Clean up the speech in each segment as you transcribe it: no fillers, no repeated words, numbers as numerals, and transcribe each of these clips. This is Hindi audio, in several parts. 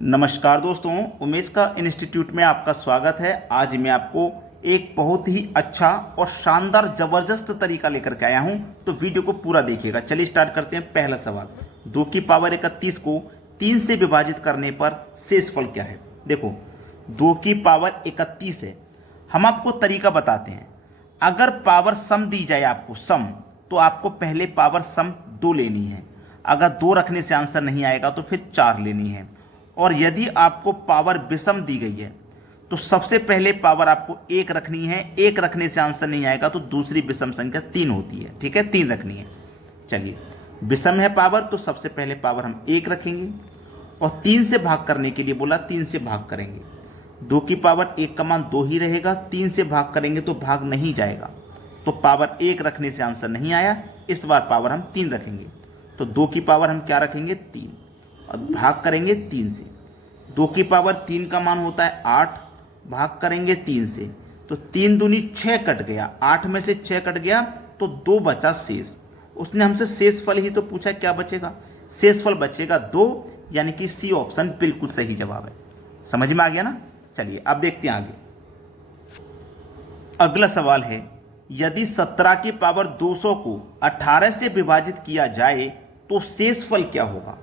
नमस्कार दोस्तों, उमेश का इंस्टीट्यूट में आपका स्वागत है। आज मैं आपको एक बहुत ही अच्छा और शानदार ज़बरदस्त तरीका लेकर के आया हूं, तो वीडियो को पूरा देखिएगा। चलिए स्टार्ट करते हैं। पहला सवाल, 2 की पावर 31 को 3 से विभाजित करने पर शेषफल क्या है। देखो, 2 की पावर 31 है। हम आपको तरीका बताते हैं। अगर पावर सम दी जाए आपको सम, तो आपको पहले पावर सम 2 लेनी है। अगर 2 रखने से आंसर नहीं आएगा तो फिर 4 लेनी है। और यदि आपको पावर विषम दी गई है तो सबसे पहले पावर आपको 1 रखनी है। 1 रखने से आंसर नहीं आएगा तो दूसरी विषम संख्या 3 होती है। ठीक है, 3 रखनी है। चलिए, विषम है पावर तो सबसे पहले पावर हम 1 रखेंगे और 3 से भाग करने के लिए बोला, 3 से भाग करेंगे। 2 की पावर 1 का मान 2 ही रहेगा। 3 से भाग करेंगे तो भाग नहीं जाएगा, तो पावर 1 रखने से आंसर नहीं आया। इस बार पावर हम 3 रखेंगे, तो 2 की पावर हम क्या रखेंगे 3 और भाग करेंगे 3 से। 2 की पावर 3 का मान होता है 8, भाग करेंगे 3 से, तो 3 दूनी 6 कट गया। 8 में से 6 कट गया तो 2 बचा शेष। उसने हमसे शेषफल ही तो पूछा, क्या बचेगा? शेषफल बचेगा 2, यानी कि सी ऑप्शन बिल्कुल सही जवाब है। समझ में आ गया ना। चलिए अब देखते हैं आगे। अगला सवाल है, यदि 17 की पावर 200 को 18 से विभाजित किया जाए तो शेषफल क्या होगा।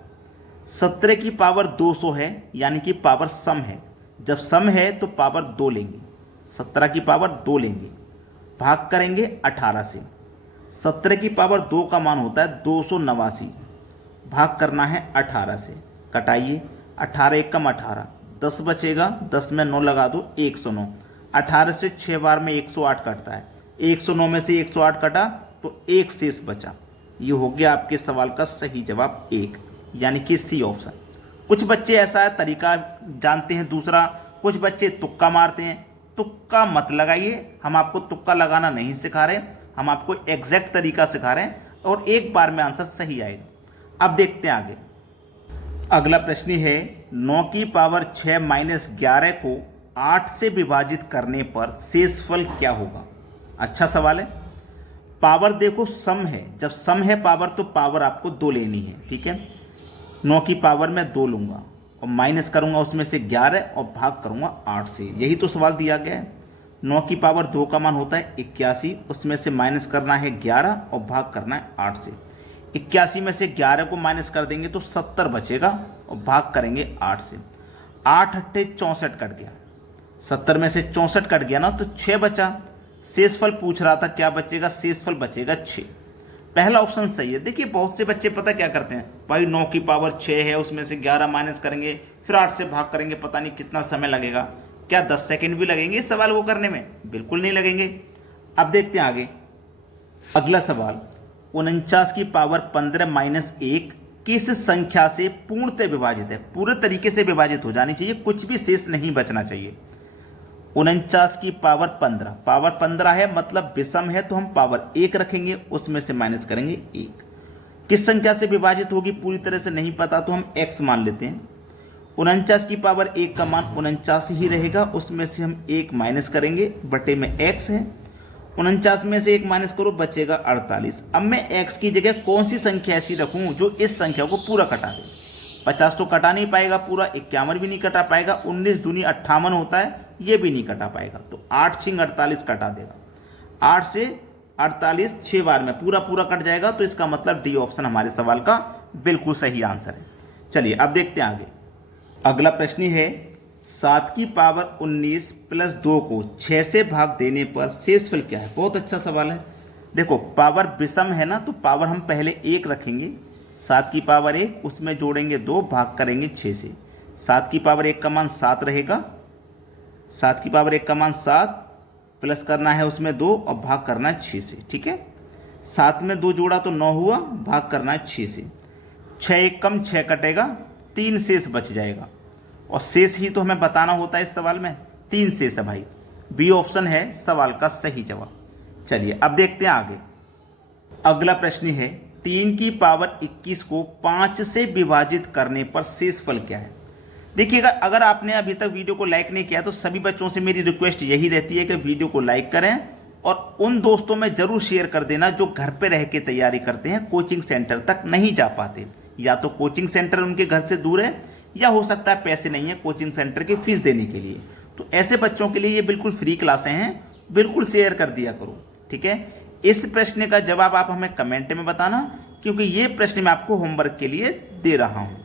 17 की पावर 200 है, यानी कि पावर सम है। जब सम है तो पावर 2 लेंगे। 17 की पावर 2 लेंगे, भाग करेंगे 18 से। 17 की पावर 2 का मान होता है 289, भाग करना है 18 से। कटाइए, 18 एक कम 18, 10 बचेगा। 10 में 9 लगा दो, 109। 18 से 6 बार में 108 कटता है। 109 में से 108 कटा तो 1 शेष बचा। ये हो गया आपके सवाल का सही जवाब 1, यानी कि सी ऑप्शन। कुछ बच्चे ऐसा तरीका जानते हैं दूसरा, कुछ बच्चे तुक्का मारते हैं। तुक्का मत लगाइए, हम आपको तुक्का लगाना नहीं सिखा रहे, हम आपको एग्जैक्ट तरीका सिखा रहे हैं और एक बार में आंसर सही आएगा। अब देखते हैं आगे। अगला प्रश्न है, 9 की पावर 6 माइनस 11 को 8 से विभाजित करने पर शेषफल क्या होगा। अच्छा सवाल है। पावर देखो सम है, जब सम है पावर तो पावर आपको 2 लेनी है। ठीक है, 9 की पावर में 2 लूंगा और माइनस करूंगा उसमें से 11 और भाग करूंगा 8 से। यही तो सवाल दिया गया है। 9 की पावर 2 का मान होता है 81, उसमें से माइनस करना है 11 और भाग करना है 8 से। 81 में से 11 को माइनस कर देंगे तो 70 बचेगा और भाग करेंगे 8 से। 8 अट्ठे 64 कट गया। 70 में से 64 कट गया ना, तो 6 बचा। शेषफल पूछ रहा था, क्या बचेगा? शेषफल बचेगा 6। पहला ऑप्शन सही है। देखिए, बहुत से बच्चे पता क्या करते हैं, भाई 9 की पावर 6 है, उसमें से 11 माइनस करेंगे, फिर 8 से भाग करेंगे, पता नहीं कितना समय लगेगा। क्या 10 सेकंड भी लगेंगे इस सवाल को करने में? बिल्कुल नहीं लगेंगे। अब देखते हैं आगे। अगला सवाल, 49 की पावर 15 माइनस 1 किस संख्या से पूर्णतः विभाजित है। पूरे तरीके से विभाजित हो जानी चाहिए, कुछ भी शेष नहीं बचना चाहिए। 49 की पावर 15, पावर 15 है मतलब विषम है, तो हम पावर 1 रखेंगे, उसमें से माइनस करेंगे 1। किस संख्या से विभाजित होगी पूरी तरह से नहीं पता, तो हम x मान लेते हैं। 49 की पावर 1 का मान 49 ही रहेगा, उसमें से हम 1 माइनस करेंगे, बटे में x है। 49 में से 1 माइनस करो, बचेगा 48। अब मैं x की जगह कौन सी संख्या ऐसी रखूं जो इस संख्या को पूरा कटा दे। 50 तो कटा नहीं पाएगा पूरा, 51 भी नहीं कटा पाएगा, 19 दूनी 58 होता है, ये भी नहीं कटा पाएगा, तो 8 छिंग 48 कटा देगा। 8 से 48 6 बार में पूरा पूरा कट जाएगा, तो इसका मतलब डी ऑप्शन हमारे सवाल का बिल्कुल सही आंसर है। चलिए अब देखते हैं आगे। अगला प्रश्न है, 7 की पावर 19 प्लस 2 को 6 से भाग देने पर शेषफल क्या है। बहुत अच्छा सवाल है। देखो, पावर विषम है ना, तो पावर हम पहले 1 रखेंगे। 7 की पावर 1, उसमें जोड़ेंगे 2, भाग करेंगे 6 से। 7 की पावर 1 का मान 7 रहेगा। 7 की पावर 1 का मान 7, प्लस करना है उसमें 2 और भाग करना है 6 से। ठीक है, 7 में 2 जोड़ा तो 9 हुआ, भाग करना है 6 से। 6 एक कम 6 कटेगा, 3 शेष बच जाएगा, और शेष ही तो हमें बताना होता है इस सवाल में। 3 शेष है भाई, बी ऑप्शन है सवाल का सही जवाब। चलिए अब देखते हैं आगे। अगला प्रश्न है, 3 की पावर 21 को 5 से विभाजित करने पर शेषफल क्या है। देखिएगा, अगर आपने अभी तक वीडियो को लाइक नहीं किया तो सभी बच्चों से मेरी रिक्वेस्ट यही रहती है कि वीडियो को लाइक करें और उन दोस्तों में जरूर शेयर कर देना जो घर पे रह के तैयारी करते हैं, कोचिंग सेंटर तक नहीं जा पाते। या तो कोचिंग सेंटर उनके घर से दूर है या हो सकता है पैसे नहीं है कोचिंग सेंटर की फीस देने के लिए। तो ऐसे बच्चों के लिए ये बिल्कुल फ्री क्लासें हैं, बिल्कुल शेयर कर दिया करो। ठीक है, इस प्रश्न का जवाब आप हमें कमेंट में बताना, क्योंकि ये प्रश्न मैं आपको होमवर्क के लिए दे रहा हूं।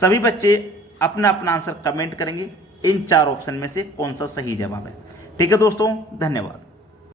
सभी बच्चे अपना अपना आंसर कमेंट करेंगे, इन 4 ऑप्शन में से कौन सा सही जवाब है। ठीक है दोस्तों, धन्यवाद।